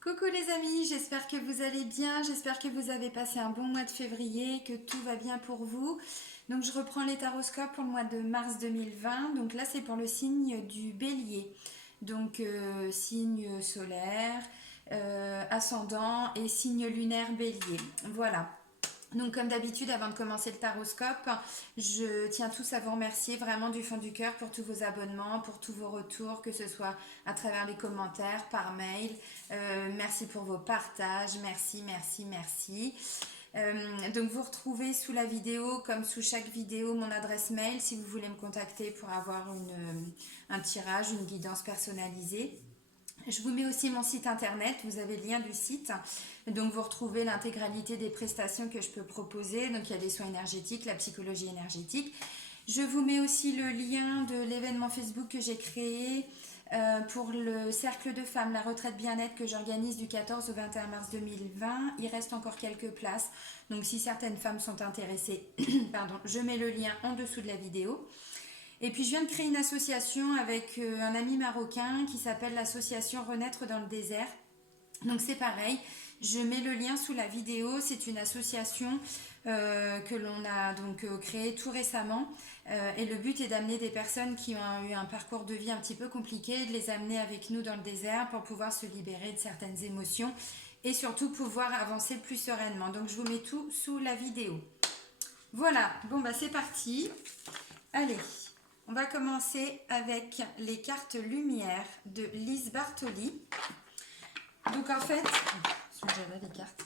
Coucou les amis, j'espère que vous allez bien, j'espère que vous avez passé un bon mois de février, que tout va bien pour vous. Donc je reprends les taroscopes pour le mois de mars 2020. Donc là c'est pour le signe du bélier. Donc signe solaire, ascendant et signe lunaire bélier. Voilà. Donc comme d'habitude, avant de commencer le taroscope, je tiens tous à vous remercier vraiment du fond du cœur pour tous vos abonnements, pour tous vos retours, que ce soit à travers les commentaires, par mail. Merci pour vos partages, merci, merci, merci. Donc vous retrouvez sous la vidéo, comme sous chaque vidéo, mon adresse mail si vous voulez me contacter pour avoir un tirage, une guidance personnalisée. Je vous mets aussi mon site internet, vous avez le lien du site. Donc vous retrouvez l'intégralité des prestations que je peux proposer. Donc il y a les soins énergétiques, la psychologie énergétique. Je vous mets aussi le lien de l'événement Facebook que j'ai créé pour le cercle de femmes, la retraite bien-être que j'organise du 14 au 21 mars 2020. Il reste encore quelques places. Donc si certaines femmes sont intéressées, pardon, je mets le lien en dessous de la vidéo. Et puis je viens de créer une association avec un ami marocain qui s'appelle l'association Renaître dans le désert. Donc c'est pareil, je mets le lien sous la vidéo. C'est une association que l'on a donc créée tout récemment. Et le but est d'amener des personnes qui ont eu un parcours de vie un petit peu compliqué, de les amener avec nous dans le désert pour pouvoir se libérer de certaines émotions et surtout pouvoir avancer plus sereinement. Donc je vous mets tout sous la vidéo. Voilà, bon bah c'est parti. Allez. On va commencer avec les cartes lumière de Lise Bartoli. Donc en fait, les cartes.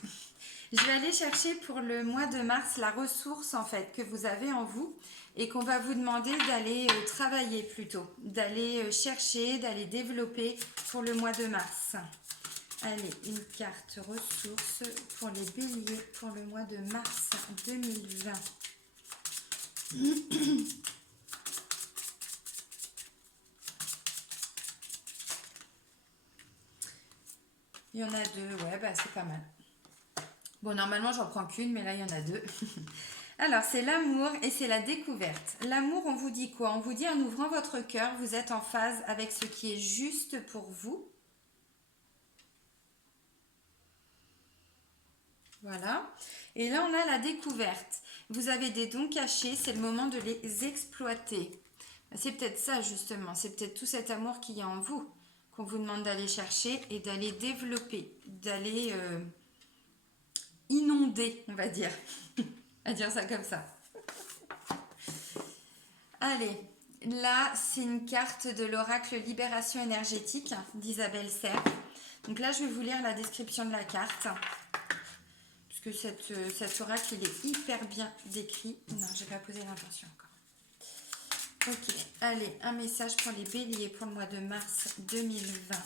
Je vais aller chercher pour le mois de mars la ressource en fait que vous avez en vous et qu'on va vous demander d'aller travailler plutôt, d'aller chercher, d'aller développer pour le mois de mars. Allez, une carte ressource pour les béliers pour le mois de mars 2020. Il y en a deux, ouais, bah c'est pas mal. Bon, normalement, j'en prends qu'une, mais là, il y en a deux. Alors, c'est l'amour et c'est la découverte. L'amour, on vous dit quoi? On vous dit en ouvrant votre cœur, vous êtes en phase avec ce qui est juste pour vous. Voilà. Et là, on a la découverte. Vous avez des dons cachés, c'est le moment de les exploiter. C'est peut-être ça, justement. C'est peut-être tout cet amour qu'il y a en vous qu'on vous demande d'aller chercher et d'aller développer, d'aller inonder, on va dire. À dire ça comme ça. Allez, là, c'est une carte de l'oracle Libération énergétique d'Isabelle Serre. Donc là, je vais vous lire la description de la carte. Puisque cet oracle, il est hyper bien décrit. Non, je n'ai pas posé l'intention encore. Ok, allez, un message pour les béliers pour le mois de mars 2020.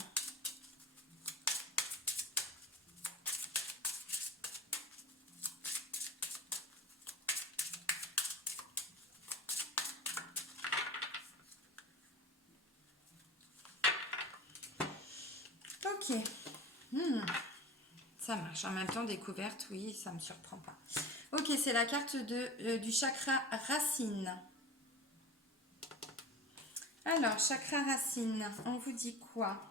Ok. Ça marche. En même temps, découverte, oui, ça ne me surprend pas. Ok, c'est la carte du chakra racine. Alors, chakra racine, on vous dit quoi?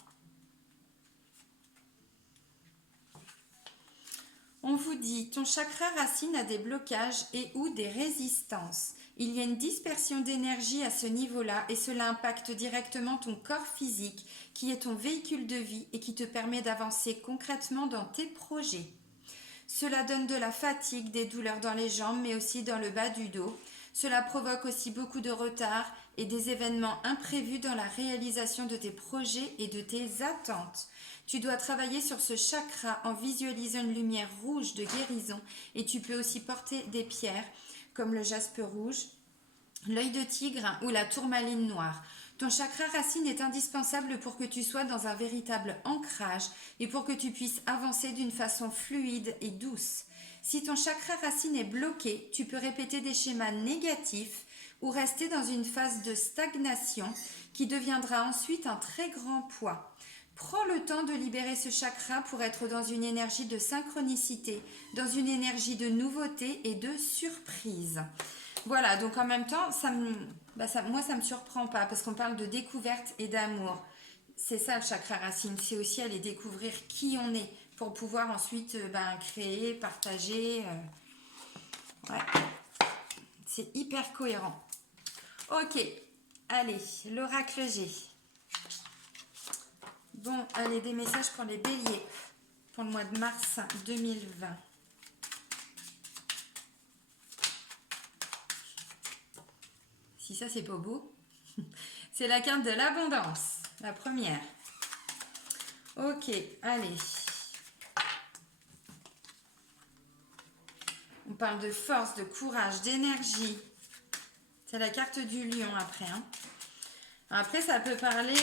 On vous dit, ton chakra racine a des blocages et ou des résistances. Il y a une dispersion d'énergie à ce niveau-là et cela impacte directement ton corps physique qui est ton véhicule de vie et qui te permet d'avancer concrètement dans tes projets. Cela donne de la fatigue, des douleurs dans les jambes mais aussi dans le bas du dos. Cela provoque aussi beaucoup de retard et des événements imprévus dans la réalisation de tes projets et de tes attentes. Tu dois travailler sur ce chakra en visualisant une lumière rouge de guérison et tu peux aussi porter des pierres comme le jaspe rouge, l'œil de tigre ou la tourmaline noire. Ton chakra racine est indispensable pour que tu sois dans un véritable ancrage et pour que tu puisses avancer d'une façon fluide et douce. Si ton chakra racine est bloqué, tu peux répéter des schémas négatifs ou rester dans une phase de stagnation qui deviendra ensuite un très grand poids. Prends le temps de libérer ce chakra pour être dans une énergie de synchronicité, dans une énergie de nouveauté et de surprise. Voilà, donc en même temps, moi ça me surprend pas parce qu'on parle de découverte et d'amour. c'est ça le chakra racine, c'est aussi aller découvrir qui on est pour pouvoir ensuite créer, partager. Ouais, c'est hyper cohérent. Ok, allez, l'oracle G. Bon, allez, des messages pour les béliers pour le mois de mars 2020. Si ça, c'est pas beau. C'est la carte de l'abondance, la première. Ok, allez. On parle de force, de courage, d'énergie. C'est la carte du lion après. Hein. Après, ça peut parler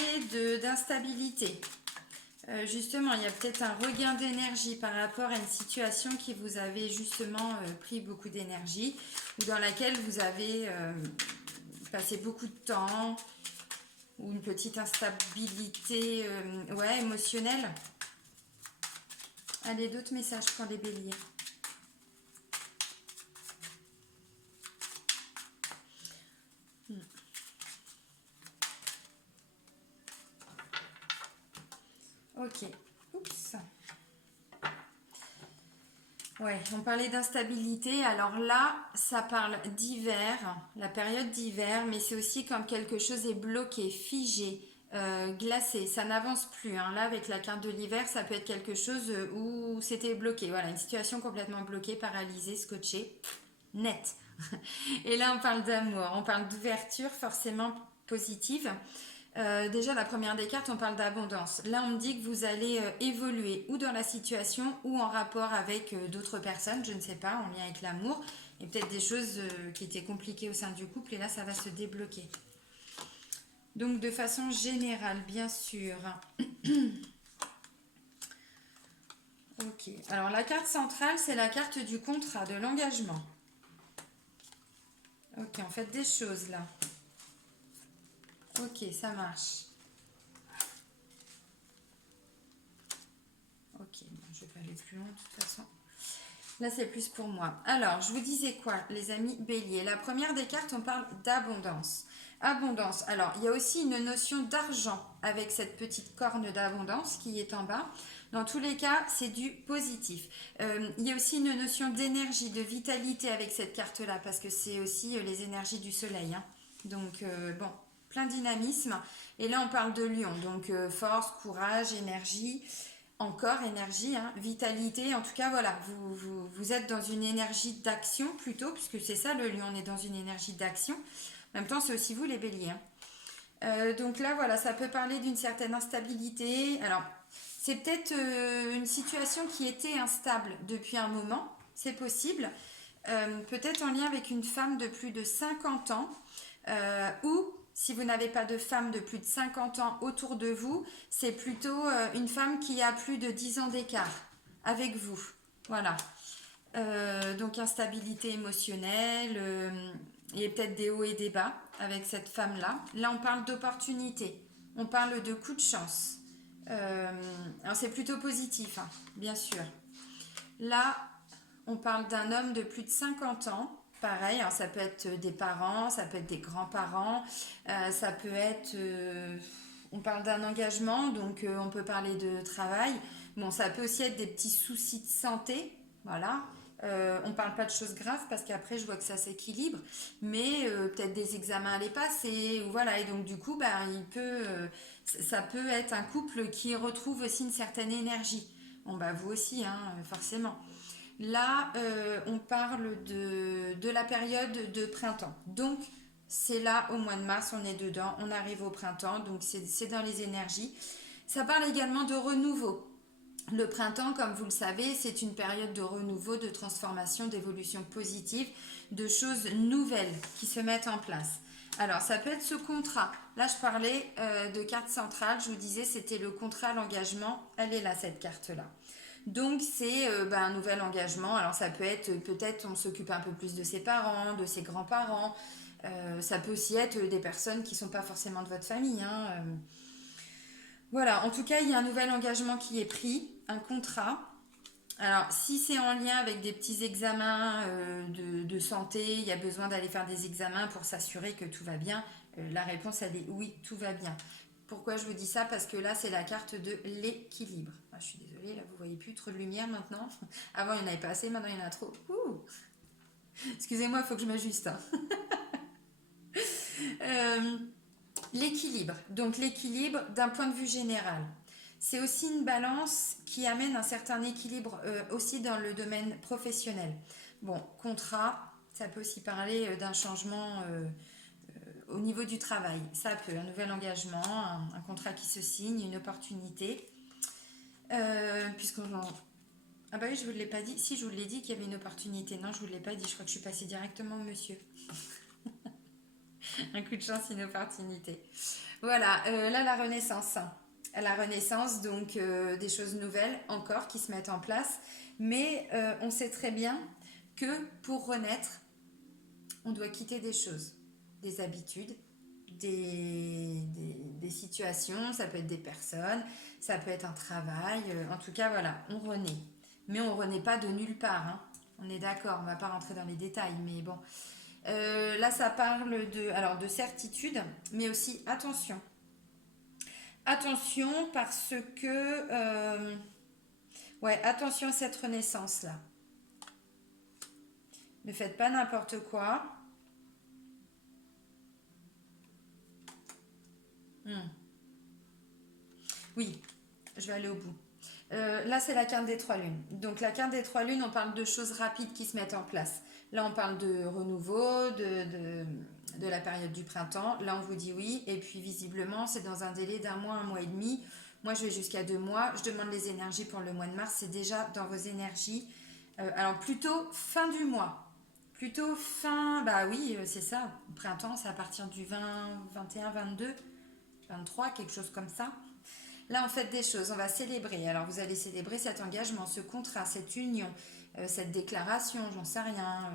d'instabilité. Justement, il y a peut-être un regain d'énergie par rapport à une situation qui vous avait justement pris beaucoup d'énergie ou dans laquelle vous avez passé beaucoup de temps ou une petite instabilité émotionnelle. Allez, d'autres messages pour les béliers. Ok. Oups. Ouais, on parlait d'instabilité. Alors là, ça parle d'hiver, la période d'hiver, mais c'est aussi quand quelque chose est bloqué, figé, glacé. Ça n'avance plus. Hein. Là, avec la carte de l'hiver, ça peut être quelque chose où c'était bloqué. Voilà, une situation complètement bloquée, paralysée, scotchée, net. Et là, on parle d'amour, on parle d'ouverture forcément positive. Déjà, la première des cartes, on parle d'abondance. Là, on me dit que vous allez évoluer ou dans la situation ou en rapport avec d'autres personnes, je ne sais pas, en lien avec l'amour. Et peut-être des choses qui étaient compliquées au sein du couple. Et là, ça va se débloquer. Donc, de façon générale, bien sûr. Ok. Alors, la carte centrale, c'est la carte du contrat, de l'engagement. Ok, on fait des choses là. Ok, ça marche. Ok, bon, je vais pas aller plus loin de toute façon. Là, c'est plus pour moi. Alors, je vous disais quoi, les amis béliers? La première des cartes, on parle d'abondance. Abondance. Alors, il y a aussi une notion d'argent avec cette petite corne d'abondance qui est en bas. Dans tous les cas, c'est du positif. Il y a aussi une notion d'énergie, de vitalité avec cette carte-là, parce que c'est aussi les énergies du soleil. Hein. Donc, bon, plein de dynamisme. Et là, on parle de lion. Donc, force, courage, énergie. Encore énergie, hein, vitalité, en tout cas voilà, vous êtes dans une énergie d'action plutôt, puisque c'est ça le lion, on est dans une énergie d'action. En même temps, c'est aussi vous les béliers. Hein. Donc là, voilà, ça peut parler d'une certaine instabilité. Alors, c'est peut-être une situation qui était instable depuis un moment, c'est possible. Peut-être en lien avec une femme de plus de 50 ans, ou si vous n'avez pas de femme de plus de 50 ans autour de vous, c'est plutôt une femme qui a plus de 10 ans d'écart avec vous. Voilà. Donc instabilité émotionnelle, il y a peut-être des hauts et des bas avec cette femme-là. Là, on parle d'opportunité, on parle de coup de chance. Alors c'est plutôt positif, hein, bien sûr. Là, on parle d'un homme de plus de 50 ans. Pareil, alors ça peut être des parents, ça peut être des grands-parents, ça peut être... on parle d'un engagement, donc on peut parler de travail. Bon, ça peut aussi être des petits soucis de santé, voilà. On ne parle pas de choses graves parce qu'après je vois que ça s'équilibre, mais peut-être des examens à les passer, ou voilà. Et donc du coup, ça peut être un couple qui retrouve aussi une certaine énergie. Bon, bah vous aussi, hein, forcément. Là, on parle de la période de printemps. Donc, c'est là, au mois de mars, on est dedans, on arrive au printemps, donc c'est dans les énergies. Ça parle également de renouveau. Le printemps, comme vous le savez, c'est une période de renouveau, de transformation, d'évolution positive, de choses nouvelles qui se mettent en place. Alors, ça peut être ce contrat. Là, je parlais de carte centrale. Je vous disais, c'était le contrat, l'engagement. Elle est là, cette carte-là. Donc, c'est un nouvel engagement. Alors, ça peut être, peut-être, on s'occupe un peu plus de ses parents, de ses grands-parents. Ça peut aussi être des personnes qui ne sont pas forcément de votre famille. Hein. Voilà, en tout cas, il y a un nouvel engagement qui est pris, un contrat. Alors, si c'est en lien avec des petits examens de santé, il y a besoin d'aller faire des examens pour s'assurer que tout va bien, la réponse, elle est oui, tout va bien. Pourquoi je vous dis ça? Parce que là, c'est la carte de l'équilibre. Ah, je suis désolée, là, vous voyez plus trop de lumière maintenant. Avant, il n'y en avait pas assez, maintenant, il y en a trop. Ouh. Excusez-moi, il faut que je m'ajuste, hein. Euh, l'équilibre. Donc, l'équilibre d'un point de vue général. C'est aussi une balance qui amène un certain équilibre aussi dans le domaine professionnel. Bon, contrat, ça peut aussi parler d'un changement au niveau du travail. Ça peut, un nouvel engagement, un contrat qui se signe, une opportunité. Puisqu'on... Ah bah oui, je vous l'ai pas dit. Si, je vous l'ai dit qu'il y avait une opportunité. Non, je vous l'ai pas dit. Je crois que je suis passée directement au monsieur. Un coup de chance, une opportunité. Voilà, là, la renaissance. La renaissance, donc des choses nouvelles encore qui se mettent en place. Mais on sait très bien que pour renaître, on doit quitter des choses, des habitudes, des situations, ça peut être des personnes, ça peut être un travail. En tout cas, voilà, on renaît. Mais on ne renaît pas de nulle part, hein. On est d'accord, on ne va pas rentrer dans les détails, mais bon. Là, ça parle de certitude, mais aussi attention. Attention parce que... ouais, attention à cette renaissance-là. Ne faites pas n'importe quoi. Oui, je vais aller au bout. Là, c'est la carte des trois lunes. Donc, la carte des trois lunes, on parle de choses rapides qui se mettent en place. Là, on parle de renouveau, de la période du printemps. Là, on vous dit oui. Et puis, visiblement, c'est dans un délai d'un mois, un mois et demi. Moi, je vais jusqu'à 2 mois. Je demande les énergies pour le mois de mars. C'est déjà dans vos énergies. Alors, plutôt fin du mois. Plutôt fin, bah oui, c'est ça. Printemps, c'est à partir du 20, 21, 22, 23, quelque chose comme ça. Là, on fait des choses, on va célébrer. Alors, vous allez célébrer cet engagement, ce contrat, cette union, cette déclaration, j'en sais rien.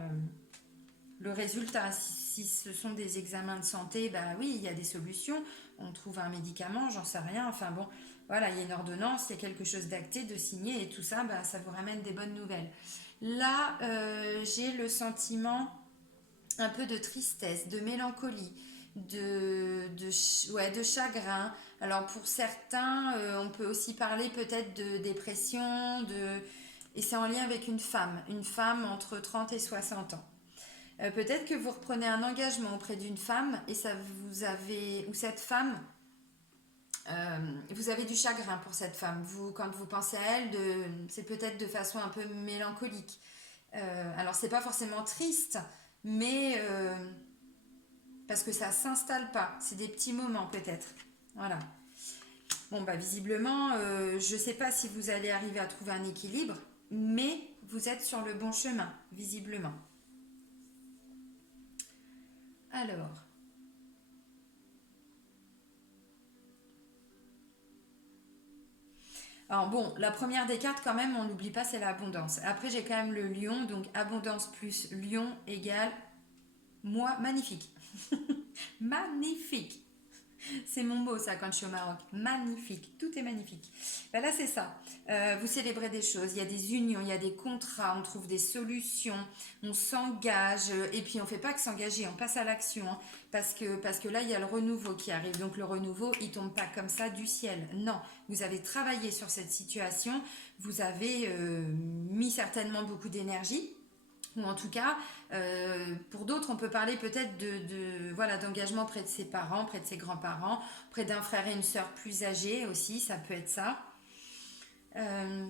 Le résultat, si ce sont des examens de santé, bah oui, il y a des solutions. On trouve un médicament, j'en sais rien. Enfin bon, voilà, il y a une ordonnance, il y a quelque chose d'acté, de signé, et tout ça, bah, ça vous ramène des bonnes nouvelles. Là, j'ai le sentiment un peu de tristesse, de mélancolie, ouais, de chagrin. Alors pour certains, on peut aussi parler peut-être de dépression, et c'est en lien avec une femme entre 30 et 60 ans. Peut-être que vous reprenez un engagement auprès d'une femme et ça vous avez, ou cette femme, vous avez du chagrin pour cette femme. Vous, quand vous pensez à elle, c'est peut-être de façon un peu mélancolique. Alors c'est pas forcément triste, mais parce que ça s'installe pas. C'est des petits moments peut-être. Voilà. Bon bah visiblement, je sais pas si vous allez arriver à trouver un équilibre, mais vous êtes sur le bon chemin, visiblement. Alors, bon, la première des cartes quand même, on n'oublie pas, c'est l'abondance. Après j'ai quand même le lion, donc abondance plus lion égale moi magnifique. Magnifique. C'est mon mot ça quand je suis au Maroc. Magnifique, tout est magnifique. Ben là c'est ça. Vous célébrez des choses, il y a des unions, il y a des contrats, on trouve des solutions, on s'engage et puis on fait pas que s'engager, on passe à l'action, hein, parce que là il y a le renouveau qui arrive. Donc le renouveau il tombe pas comme ça du ciel. Non, vous avez travaillé sur cette situation, vous avez mis certainement beaucoup d'énergie. Ou en tout cas, pour d'autres, on peut parler peut-être voilà, d'engagement près de ses parents, près de ses grands-parents, près d'un frère et une sœur plus âgés aussi, ça peut être ça. Euh,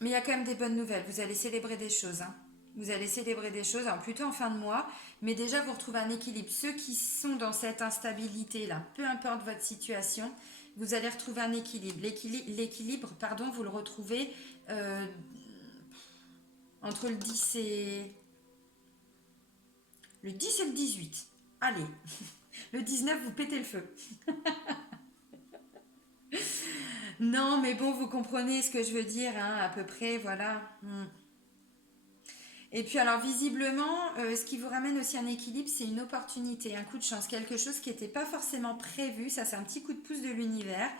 mais il y a quand même des bonnes nouvelles, vous allez célébrer des choses, hein. Vous allez célébrer des choses, alors plutôt en fin de mois, mais déjà vous retrouvez un équilibre. Ceux qui sont dans cette instabilité-là, peu importe votre situation, vous allez retrouver un équilibre. L'équilibre, pardon, vous le retrouvez entre le 10 et le 18. Allez, le 19, vous pétez le feu. Non, mais bon, vous comprenez ce que je veux dire, hein, à peu près, voilà. Et puis alors, visiblement, ce qui vous ramène aussi un équilibre, c'est une opportunité, un coup de chance, quelque chose qui n'était pas forcément prévu. Ça, c'est un petit coup de pouce de l'univers.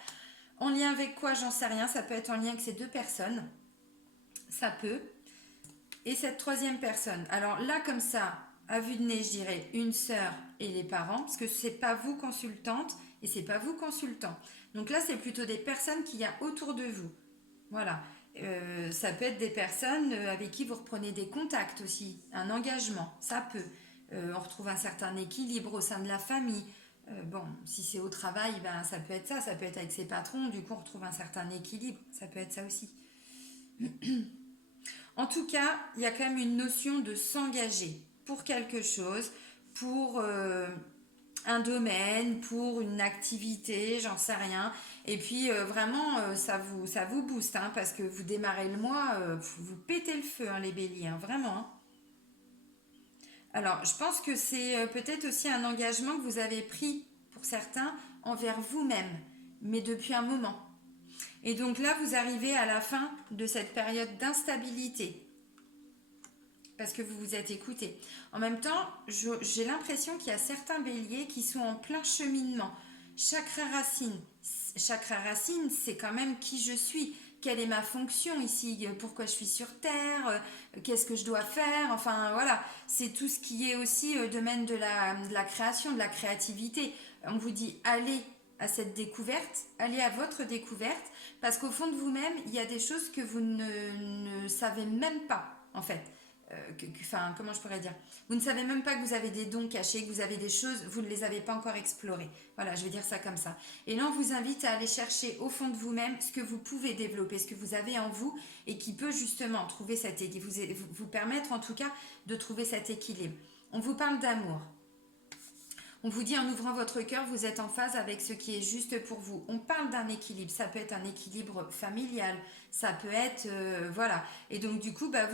En lien avec quoi, j'en sais rien. Ça peut être en lien avec ces deux personnes. Ça peut. Et cette troisième personne. Alors là, comme ça, à vue de nez, je dirais une sœur et les parents, parce que c'est pas vous consultante et c'est pas vous consultant. Donc là, c'est plutôt des personnes qu'il y a autour de vous. Voilà. Ça peut être des personnes avec qui vous reprenez des contacts aussi, un engagement, ça peut. On retrouve un certain équilibre au sein de la famille. Bon, si c'est au travail, ben, ça peut être avec ses patrons, du coup on retrouve un certain équilibre, ça peut être ça aussi. En tout cas, il y a quand même une notion de s'engager pour quelque chose, pour un domaine, pour une activité, j'en sais rien. Et puis vraiment, ça vous booste, hein, parce que vous démarrez le mois, vous pétez le feu, hein, les béliers, hein, vraiment. Hein. Alors, je pense que c'est peut-être aussi un engagement que vous avez pris, pour certains, envers vous-même, mais depuis un moment. Et donc là, vous arrivez à la fin de cette période d'instabilité, parce que vous vous êtes écouté. En même temps, j'ai l'impression qu'il y a certains béliers qui sont en plein cheminement. Chakra racine. Chakra racine, c'est quand même qui je suis. Quelle est ma fonction ici? Pourquoi je suis sur Terre? Qu'est-ce que je dois faire? Enfin, voilà. C'est tout ce qui est aussi domaine de la création, de la créativité. On vous dit, allez à cette découverte, allez à votre découverte, parce qu'au fond de vous-même, il y a des choses que vous ne savez même pas, en fait. Enfin, comment je pourrais dire, vous ne savez même pas que vous avez des dons cachés, que vous avez des choses, vous ne les avez pas encore explorées. Voilà, je vais dire ça comme ça. Et là, on vous invite à aller chercher au fond de vous-même ce que vous pouvez développer, ce que vous avez en vous et qui peut justement trouver vous permettre en tout cas de trouver cet équilibre. On vous parle d'amour. On vous dit en ouvrant votre cœur, vous êtes en phase avec ce qui est juste pour vous. On parle d'un équilibre, ça peut être un équilibre familial, ça peut être... voilà. Et donc du coup, bah,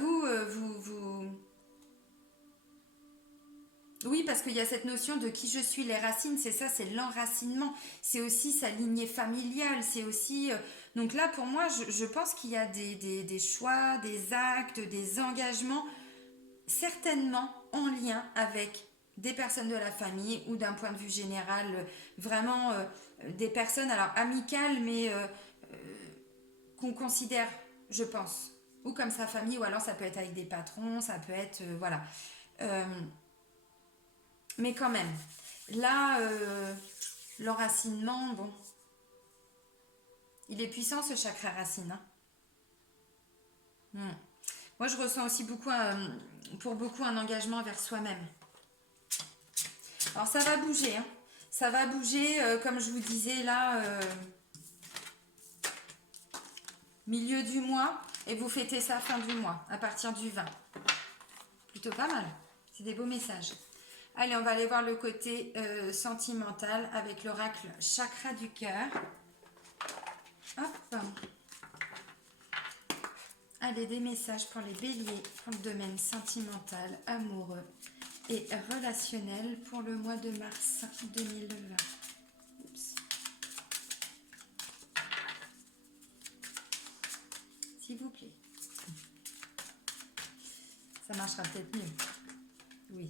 Oui, parce qu'il y a cette notion de qui je suis, les racines, c'est ça, c'est l'enracinement. C'est aussi sa lignée familiale, c'est aussi... donc là, pour moi, je pense qu'il y a des choix, des actes, des engagements certainement en lien avec des personnes de la famille ou d'un point de vue général, vraiment des personnes, alors amicales, mais qu'on considère, je pense, ou comme sa famille, ou alors ça peut être avec des patrons, ça peut être, voilà. Euh, mais quand même, là, l'enracinement, bon, il est puissant ce chakra racine. Hein. Moi, je ressens aussi beaucoup, pour beaucoup, un engagement vers soi-même. Alors ça va bouger, hein. Ça va bouger, comme je vous disais là, milieu du mois, et vous fêtez ça fin du mois, à partir du 20. Plutôt pas mal, c'est des beaux messages. Allez, on va aller voir le côté sentimental avec l'oracle chakra du cœur. Hop. Allez, des messages pour les béliers, pour le domaine sentimental, amoureux et relationnel pour le mois de mars 2020. Oups. S'il vous plaît. Ça marchera peut-être mieux. Oui.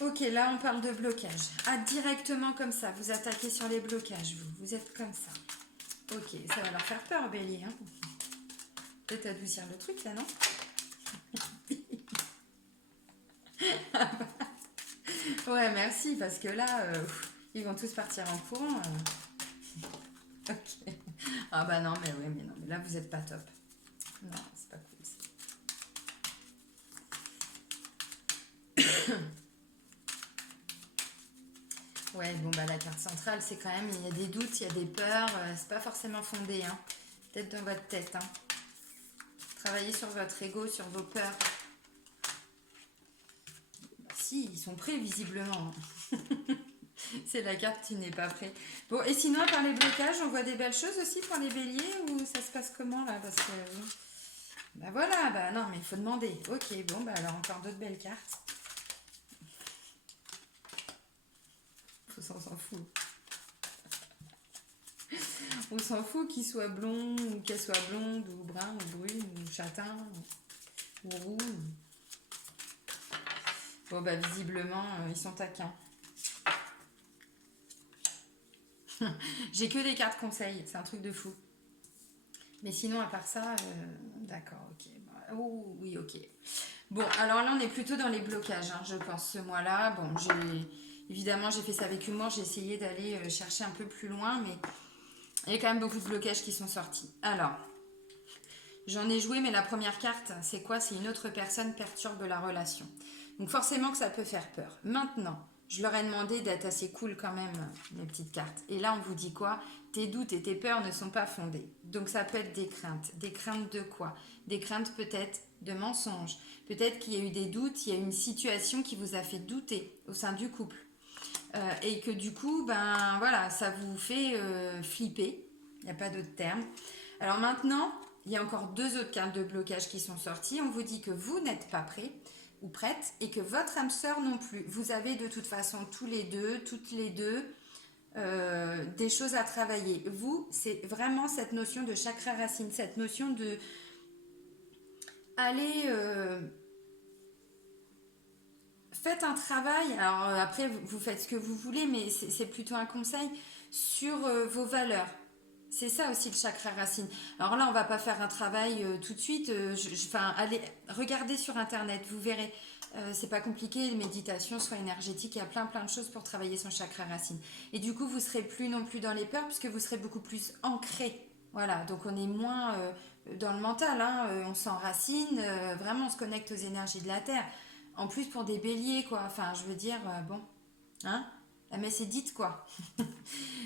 Ok, là on parle de blocage. Ah, directement comme ça, vous attaquez sur les blocages, vous êtes comme ça. Ok, ça va leur faire peur, bélier. Hein. Peut-être adoucir le truc là, non? Ouais, merci, parce que là, ils vont tous partir en courant. Ok. Ah bah non, mais oui, mais non, mais là vous êtes pas top. Non, c'est pas cool. Ouais, bon bah la carte centrale, c'est quand même, il y a des doutes, il y a des peurs, c'est pas forcément fondé, hein. Peut-être dans votre tête, hein. Travaillez sur votre ego, sur vos peurs. Bah, si, ils sont prêts visiblement. C'est la carte qui n'est pas prête. Bon, et sinon, par les blocages, on voit des belles choses aussi pour les béliers ou ça se passe comment là? Parce que. Bah voilà, bah non, mais il faut demander. Ok, bon, bah alors encore d'autres belles cartes. On s'en fout. On s'en fout qu'il soit blond ou qu'elle soit blonde ou brun ou brune ou châtain ou roux. Bon, bah visiblement, ils sont taquins. J'ai que des cartes conseils, c'est un truc de fou. Mais sinon, à part ça, d'accord, ok. Oh, oui, ok. Bon, alors là, on est plutôt dans les blocages, hein, je pense, ce mois-là. Bon, évidemment, j'ai fait ça avec humour, j'ai essayé d'aller chercher un peu plus loin, mais il y a quand même beaucoup de blocages qui sont sortis. Alors, j'en ai joué, mais la première carte, c'est quoi? C'est une autre personne perturbe la relation. Donc forcément que ça peut faire peur. Maintenant, je leur ai demandé d'être assez cool quand même, mes petites cartes. Et là, on vous dit quoi? Tes doutes et tes peurs ne sont pas fondés. Donc ça peut être des craintes. Des craintes de quoi? Des craintes peut-être de mensonges. Peut-être qu'il y a eu des doutes, il y a une situation qui vous a fait douter au sein du couple. Et que du coup, ben voilà, ça vous fait flipper. Il n'y a pas d'autre terme. Alors maintenant, il y a encore deux autres cartes de blocage qui sont sorties. On vous dit que vous n'êtes pas prêt ou prête et que votre âme sœur non plus. Vous avez de toute façon tous les deux, toutes les deux, des choses à travailler. Vous, c'est vraiment cette notion de chakra racine, cette notion de aller... faites un travail, alors après vous faites ce que vous voulez, mais c'est plutôt un conseil sur vos valeurs. C'est ça aussi le chakra racine. Alors là, on va pas faire un travail tout de suite. Enfin, allez, regardez sur internet, vous verrez. C'est pas compliqué, méditation, soins énergétiques, il y a plein de choses pour travailler son chakra racine. Et du coup, vous serez plus non plus dans les peurs, puisque vous serez beaucoup plus ancré. Voilà, donc on est moins dans le mental, hein, on s'enracine, vraiment on se connecte aux énergies de la Terre. En plus pour des béliers, quoi. Enfin, je veux dire, bon, hein, la messe est dite, quoi.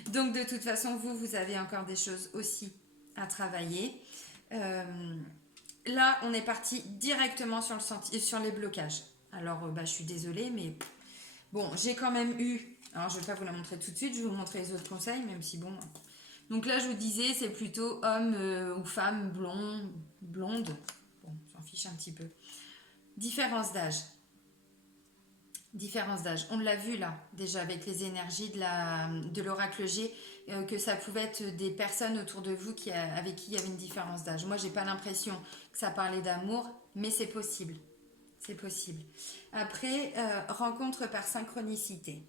Donc de toute façon, vous avez encore des choses aussi à travailler. Euh, Là, on est parti directement sur, sur les blocages. Alors, bah, je suis désolée, mais bon, j'ai quand même eu... Alors, je ne vais pas vous la montrer tout de suite, je vais vous montrer les autres conseils, même si bon... Donc là, je vous disais, c'est plutôt homme ou femme blonde. Bon, j'en fiche un petit peu. Différence d'âge. Différence d'âge. On l'a vu là, déjà avec les énergies de l'oracle G, que ça pouvait être des personnes autour de vous avec qui il y avait une différence d'âge. Moi, j'ai pas l'impression que ça parlait d'amour, mais c'est possible. C'est possible. Après, rencontre par synchronicité.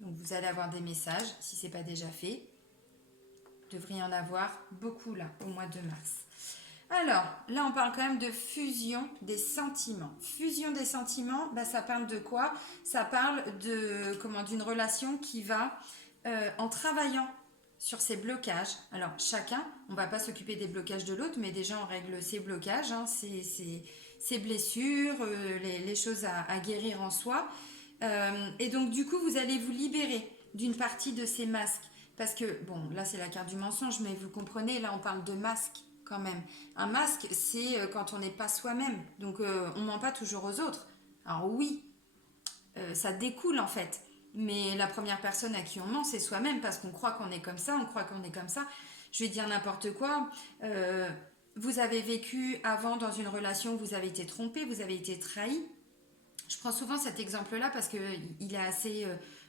Donc, vous allez avoir des messages, si ce n'est pas déjà fait. Vous devriez en avoir beaucoup là, au mois de mars. Alors, là, on parle quand même de fusion des sentiments. Fusion des sentiments, bah, ça parle de quoi? Ça parle d'une relation qui va, en travaillant sur ses blocages. Alors, chacun, on ne va pas s'occuper des blocages de l'autre, mais déjà, on règle ses blocages, hein, ses blessures, les choses à guérir en soi. Et donc, du coup, vous allez vous libérer d'une partie de ces masques. Parce que, bon, là, c'est la carte du mensonge, mais vous comprenez, là, on parle de masque quand même. Un masque, c'est quand on n'est pas soi-même. Donc, on ment pas toujours aux autres. Alors oui, ça découle en fait. Mais la première personne à qui on ment, c'est soi-même parce qu'on croit qu'on est comme ça, on croit qu'on est comme ça. Je vais dire n'importe quoi. Vous avez vécu avant dans une relation, vous avez été trompé, vous avez été trahi. Je prends souvent cet exemple-là parce qu'il est assez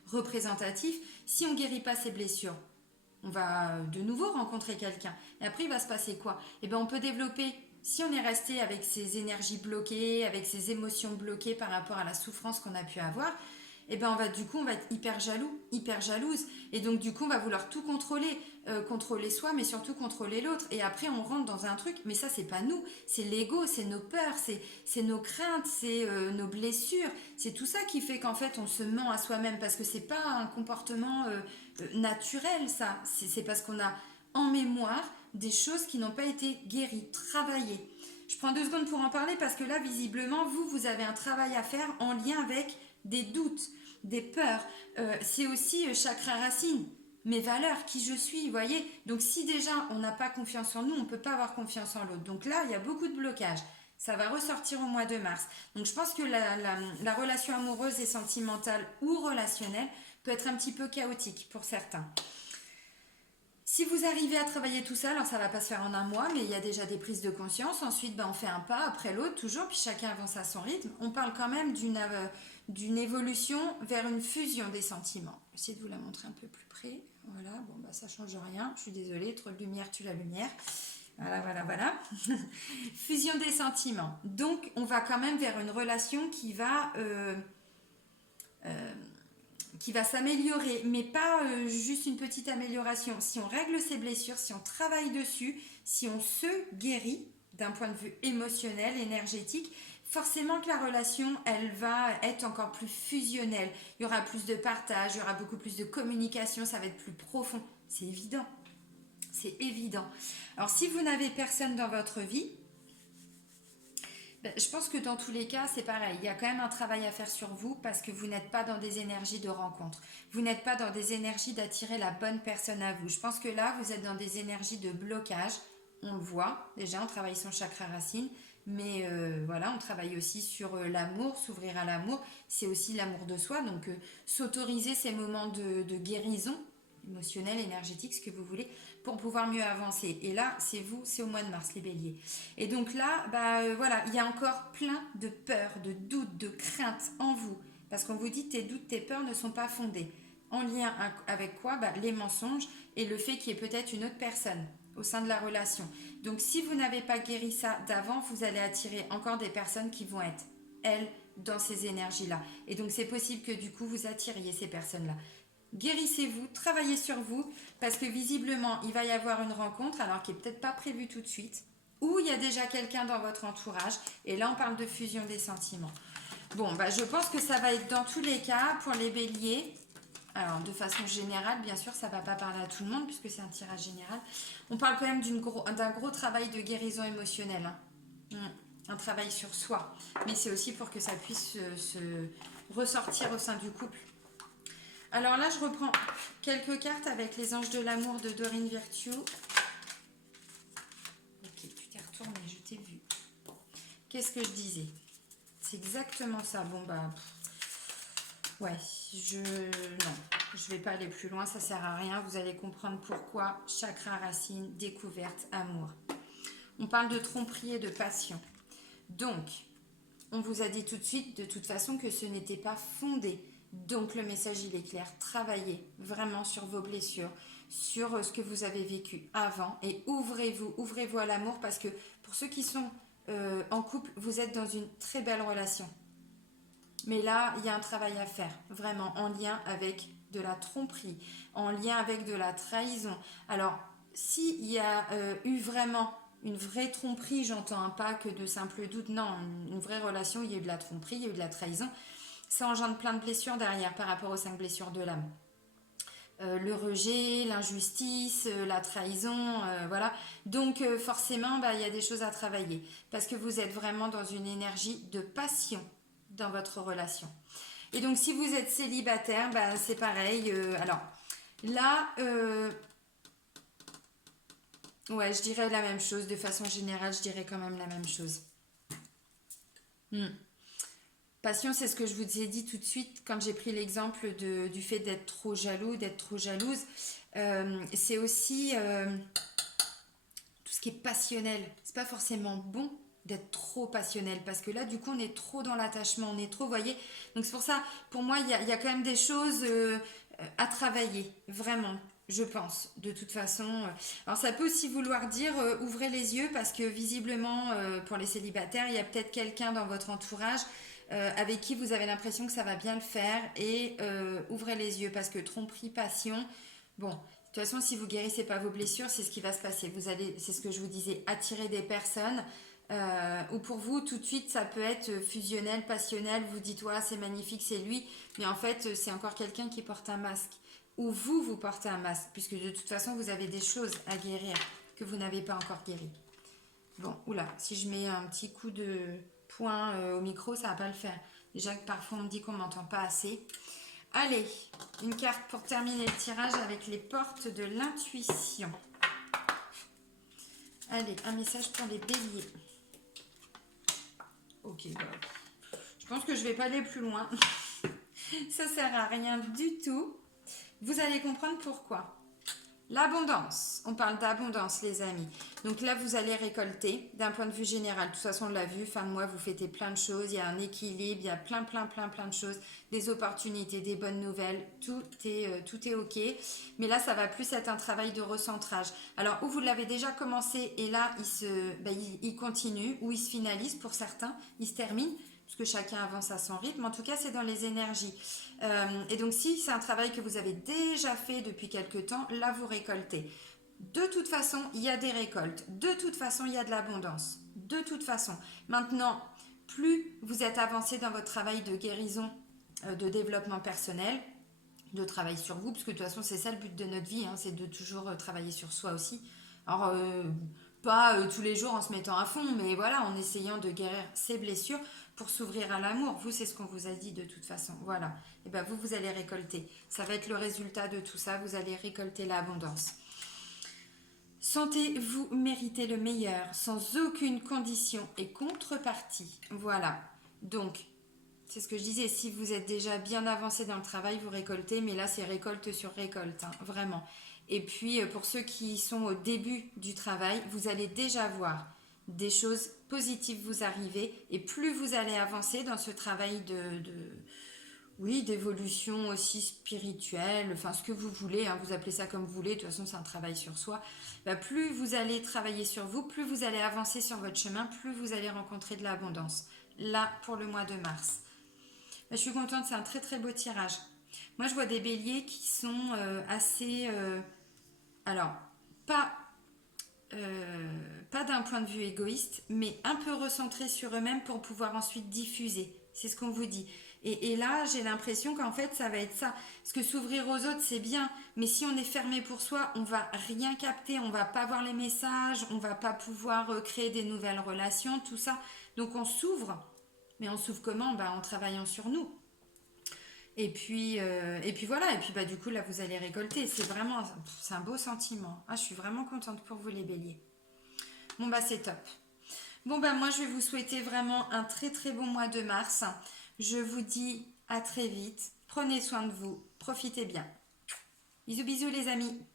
représentatif. Si on ne guérit pas ses blessures, on va de nouveau rencontrer quelqu'un. Et après, il va se passer quoi? Eh bien, on peut développer, si on est resté avec ses énergies bloquées, avec ses émotions bloquées par rapport à la souffrance qu'on a pu avoir, eh ben on va être hyper jaloux, hyper jalouse. Et donc, du coup, on va vouloir tout contrôler. Contrôler soi, mais surtout contrôler l'autre. Et après, on rentre dans un truc, mais ça, c'est pas nous. C'est l'ego, c'est nos peurs, c'est nos craintes, c'est nos blessures. C'est tout ça qui fait qu'en fait, on se ment à soi-même parce que c'est pas un comportement naturel, ça. C'est parce qu'on a en mémoire des choses qui n'ont pas été guéries, travaillées. Je prends 2 secondes pour en parler parce que là, visiblement, vous avez un travail à faire en lien avec des doutes, des peurs. C'est aussi chakra racine, mes valeurs, qui je suis, vous voyez. Donc si déjà on n'a pas confiance en nous, on ne peut pas avoir confiance en l'autre. Donc là, il y a beaucoup de blocages. Ça va ressortir au mois de mars. Donc je pense que la relation amoureuse et sentimentale ou relationnelle peut être un petit peu chaotique pour certains. Si vous arrivez à travailler tout ça, alors ça ne va pas se faire en un mois, mais il y a déjà des prises de conscience. Ensuite, on fait un pas après l'autre, toujours, puis chacun avance à son rythme. On parle quand même d'une évolution vers une fusion des sentiments. J'essaie de vous la montrer un peu plus près. Voilà, bon, bah, ça ne change rien. Je suis désolée, trop de lumière tue la lumière. Voilà. Fusion des sentiments. Donc, on va quand même vers une relation qui va qui va s'améliorer, mais pas juste une petite amélioration. Si on règle ses blessures, si on travaille dessus, si on se guérit d'un point de vue émotionnel, énergétique, forcément que la relation, elle va être encore plus fusionnelle. Il y aura plus de partage, il y aura beaucoup plus de communication, ça va être plus profond. C'est évident. C'est évident. Alors, si vous n'avez personne dans votre vie, je pense que dans tous les cas, c'est pareil. Il y a quand même un travail à faire sur vous parce que vous n'êtes pas dans des énergies de rencontre. Vous n'êtes pas dans des énergies d'attirer la bonne personne à vous. Je pense que là, vous êtes dans des énergies de blocage. On le voit. Déjà, on travaille son chakra racine. Mais voilà, on travaille aussi sur l'amour, s'ouvrir à l'amour. C'est aussi l'amour de soi. Donc, s'autoriser ces moments de guérison émotionnelle, énergétique, ce que vous voulez, pour pouvoir mieux avancer. Et là, c'est vous, c'est au mois de mars, les béliers. Et donc là, voilà, il y a encore plein de peurs, de doutes, de craintes en vous. Parce qu'on vous dit tes doutes, tes peurs ne sont pas fondés. En lien avec quoi? Les mensonges et le fait qu'il y ait peut-être une autre personne au sein de la relation. Donc si vous n'avez pas guéri ça d'avant, vous allez attirer encore des personnes qui vont être, elles, dans ces énergies-là. Et donc c'est possible que du coup, vous attiriez ces personnes-là. Guérissez-vous, travaillez sur vous, parce que visiblement, il va y avoir une rencontre, alors qui n'est peut-être pas prévue tout de suite, ou il y a déjà quelqu'un dans votre entourage, et là on parle de fusion des sentiments. Bon, je pense que ça va être dans tous les cas pour les béliers. Alors, de façon générale, bien sûr, ça ne va pas parler à tout le monde, puisque c'est un tirage général. On parle quand même d'un gros travail de guérison émotionnelle. Un travail sur soi. Mais c'est aussi pour que ça puisse se ressortir au sein du couple. Alors là, je reprends quelques cartes avec les anges de l'amour de Dorine Virtue. Ok, tu t'es retournée, je t'ai vu. Qu'est-ce que je disais? C'est exactement ça. Bon, ouais, non, je vais pas aller plus loin, ça sert à rien. Vous allez comprendre pourquoi. Chakra racine, découverte, amour. On parle de tromperie et de passion. Donc, on vous a dit tout de suite, de toute façon, que ce n'était pas fondé. Donc le message il est clair, travaillez vraiment sur vos blessures, sur ce que vous avez vécu avant et ouvrez-vous à l'amour parce que pour ceux qui sont en couple, vous êtes dans une très belle relation. Mais là, il y a un travail à faire, vraiment en lien avec de la tromperie, en lien avec de la trahison. Alors, s'il y a eu vraiment une vraie tromperie, j'entends pas que de simples doutes, non, une vraie relation, il y a eu de la tromperie, il y a eu de la trahison. Ça engendre plein de blessures derrière par rapport aux 5 blessures de l'âme. Le rejet, l'injustice, la trahison, voilà. Donc forcément, il y a des choses à travailler parce que vous êtes vraiment dans une énergie de passion dans votre relation. Et donc si vous êtes célibataire, c'est pareil. Alors là, ouais, je dirais la même chose. De façon générale, je dirais quand même la même chose. Passion, c'est ce que je vous ai dit tout de suite quand j'ai pris l'exemple du fait d'être trop jaloux, d'être trop jalouse. C'est aussi tout ce qui est passionnel. C'est pas forcément bon d'être trop passionnel parce que là, du coup, on est trop dans l'attachement, on est trop, vous voyez. Donc c'est pour ça, pour moi, il y a quand même des choses à travailler, vraiment. Je pense, de toute façon. Alors ça peut aussi vouloir dire ouvrez les yeux parce que visiblement, pour les célibataires, il y a peut-être quelqu'un dans votre entourage avec qui vous avez l'impression que ça va bien le faire et ouvrez les yeux parce que tromperie, passion, bon, de toute façon si vous guérissez pas vos blessures, c'est ce qui va se passer. Vous allez, c'est ce que je vous disais, attirer des personnes ou pour vous tout de suite ça peut être fusionnel, passionnel, vous dites ouais c'est magnifique, c'est lui, mais en fait c'est encore quelqu'un qui porte un masque ou vous portez un masque puisque de toute façon vous avez des choses à guérir que vous n'avez pas encore guéri. Bon, oula, si je mets un petit coup de point au micro, ça va pas le faire. Déjà que parfois on me dit qu'on m'entend pas assez. Allez, une carte pour terminer le tirage avec les portes de l'intuition. Allez, un message pour les béliers. Ok, je pense que je vais pas aller plus loin. Ça sert à rien du tout. Vous allez comprendre pourquoi. L'abondance, on parle d'abondance les amis. Donc là vous allez récolter d'un point de vue général. De toute façon on l'a vu, fin de mois vous fêtez plein de choses, il y a un équilibre, il y a plein de choses, des opportunités, des bonnes nouvelles, tout est ok. Mais là ça va plus être un travail de recentrage. Alors où vous l'avez déjà commencé et là il continue, ou il se finalise pour certains, il se termine. parce que chacun avance à son rythme. En tout cas, c'est dans les énergies. Et donc, si c'est un travail que vous avez déjà fait depuis quelque temps, là, vous récoltez. De toute façon, il y a des récoltes. De toute façon, il y a de l'abondance. De toute façon. Maintenant, plus vous êtes avancé dans votre travail de guérison, de développement personnel, de travail sur vous, parce que de toute façon, c'est ça le but de notre vie, hein, c'est de toujours travailler sur soi aussi. Alors, pas tous les jours en se mettant à fond, mais voilà, en essayant de guérir ses blessures pour s'ouvrir à l'amour. Vous, c'est ce qu'on vous a dit de toute façon. Voilà. Et bien, vous allez récolter. Ça va être le résultat de tout ça. Vous allez récolter l'abondance. Sentez-vous mériter le meilleur, sans aucune condition et contrepartie. Voilà. Donc, c'est ce que je disais, si vous êtes déjà bien avancé dans le travail, vous récoltez, mais là, c'est récolte sur récolte, hein, vraiment. Et puis, pour ceux qui sont au début du travail, vous allez déjà voir des choses positives vous arriver, et plus vous allez avancer dans ce travail oui, d'évolution aussi spirituelle, enfin ce que vous voulez, hein, vous appelez ça comme vous voulez, de toute façon c'est un travail sur soi, bah, plus vous allez travailler sur vous, plus vous allez avancer sur votre chemin, plus vous allez rencontrer de l'abondance. Là, pour le mois de mars. Bah, je suis contente, c'est un très très beau tirage. Moi je vois des béliers qui sont assez... alors, pas, pas d'un point de vue égoïste, mais un peu recentrés sur eux-mêmes pour pouvoir ensuite diffuser. C'est ce qu'on vous dit. Et là, j'ai l'impression qu'en fait, ça va être ça. Parce que s'ouvrir aux autres, c'est bien. Mais si on est fermé pour soi, on va rien capter. On va pas voir les messages. On va pas pouvoir créer des nouvelles relations, tout ça. Donc, on s'ouvre. Mais on s'ouvre comment? En travaillant sur nous. Et puis voilà. Et puis, du coup, là, vous allez récolter. C'est un beau sentiment. Ah, je suis vraiment contente pour vous, les béliers. Bon, c'est top. Bon, moi, je vais vous souhaiter vraiment un très, très bon mois de mars. Je vous dis à très vite. Prenez soin de vous. Profitez bien. Bisous, bisous les amis.